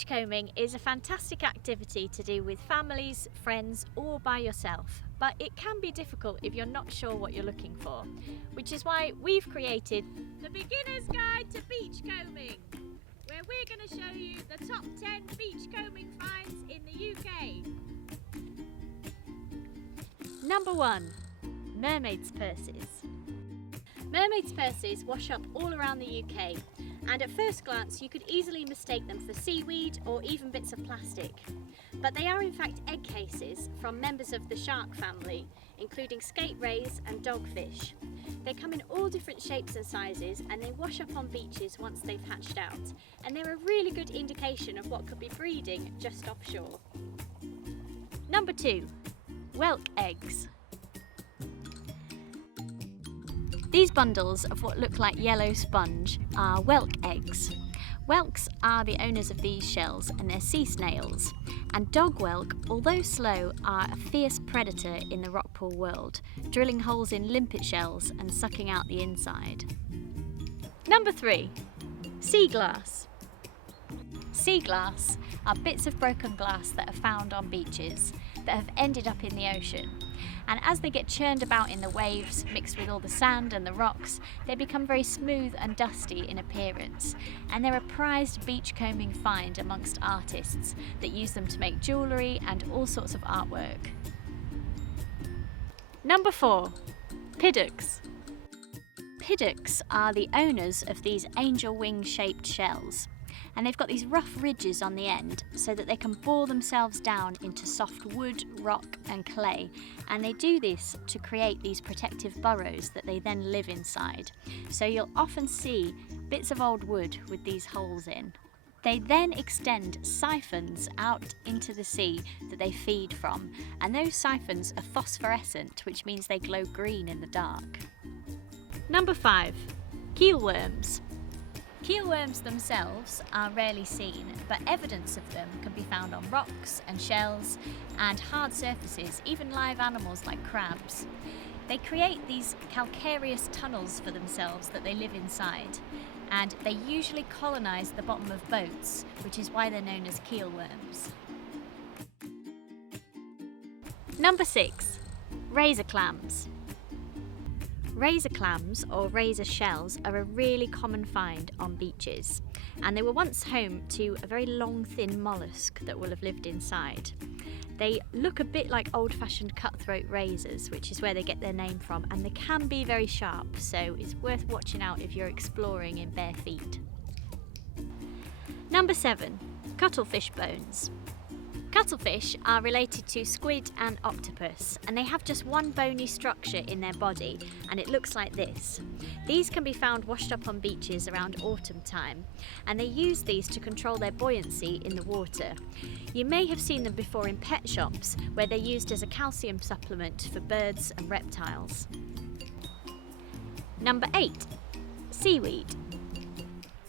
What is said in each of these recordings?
Beachcombing is a fantastic activity to do with families, friends or by yourself, but it can be difficult if you're not sure what you're looking for, which is why we've created the Beginner's Guide to Beachcombing, where we're going to show you the top 10 beachcombing finds in the UK. Number 1. Mermaid's purses. Mermaid's purses wash up all around the UK, and at first glance you could easily mistake them for seaweed or even bits of plastic. But they are in fact egg cases from members of the shark family, including skate rays and dogfish. They come in all different shapes and sizes, and they wash up on beaches once they've hatched out, and they're a really good indication of what could be breeding just offshore. Number 2. Whelk eggs. These bundles of what look like yellow sponge are whelk eggs. Whelks are the owners of these shells, and they're sea snails. And dog whelk, although slow, are a fierce predator in the rock pool world, drilling holes in limpet shells and sucking out the inside. Number 3. Sea glass. Sea glass are bits of broken glass that are found on beaches that have ended up in the ocean. And as they get churned about in the waves, mixed with all the sand and the rocks, they become very smooth and dusty in appearance. And they're a prized beachcombing find amongst artists that use them to make jewellery and all sorts of artwork. Number 4. Piddocks. Piddocks are the owners of these angel wing shaped shells. And they've got these rough ridges on the end so that they can bore themselves down into soft wood, rock and clay, and they do this to create these protective burrows that they then live inside. So you'll often see bits of old wood with these holes in. They then extend siphons out into the sea that they feed from, and those siphons are phosphorescent, which means they glow green in the dark. Number 5. Keel worms. Keelworms themselves are rarely seen, but evidence of them can be found on rocks and shells and hard surfaces, even live animals like crabs. They create these calcareous tunnels for themselves that they live inside, and they usually colonise the bottom of boats, which is why they're known as keelworms. Number 6. Razor clams. Razor clams, or razor shells, are a really common find on beaches, and they were once home to a very long thin mollusk that will have lived inside. They look a bit like old-fashioned cutthroat razors, which is where they get their name from, and they can be very sharp, so it's worth watching out if you're exploring in bare feet. Number 7. Cuttlefish bones. Cuttlefish are related to squid and octopus, and they have just one bony structure in their body, and it looks like this. These can be found washed up on beaches around autumn time, and they use these to control their buoyancy in the water. You may have seen them before in pet shops, where they're used as a calcium supplement for birds and reptiles. Number 8. Seaweed.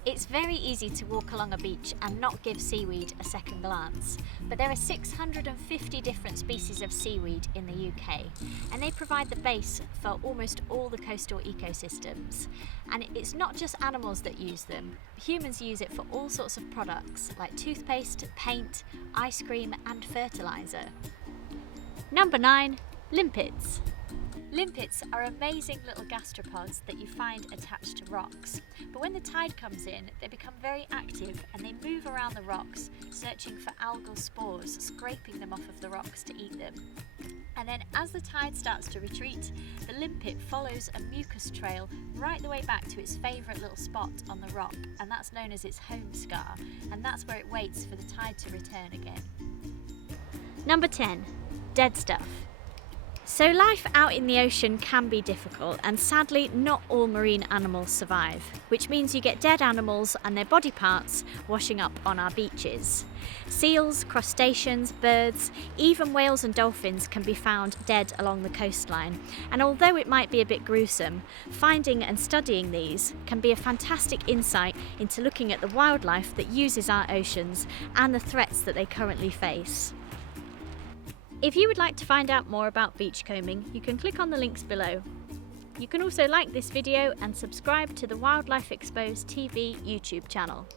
It's very easy to walk along a beach and not give seaweed a second glance, but there are 650 different species of seaweed in the UK, and they provide the base for almost all the coastal ecosystems. And it's not just animals that use them. Humans use it for all sorts of products like toothpaste, paint, ice cream and fertiliser. Number 9. Limpets. Limpets are amazing little gastropods that you find attached to rocks, but when the tide comes in, they become very active and they move around the rocks, searching for algal spores, scraping them off of the rocks to eat them. And then as the tide starts to retreat, the limpet follows a mucus trail right the way back to its favourite little spot on the rock, and that's known as its home scar, and that's where it waits for the tide to return again. Number 10. Dead stuff. So life out in the ocean can be difficult, and sadly not all marine animals survive, which means you get dead animals and their body parts washing up on our beaches. Seals, crustaceans, birds, even whales and dolphins can be found dead along the coastline, and although it might be a bit gruesome, finding and studying these can be a fantastic insight into looking at the wildlife that uses our oceans and the threats that they currently face. If you would like to find out more about beachcombing, you can click on the links below. You can also like this video and subscribe to the Wildlife Exposed TV YouTube channel.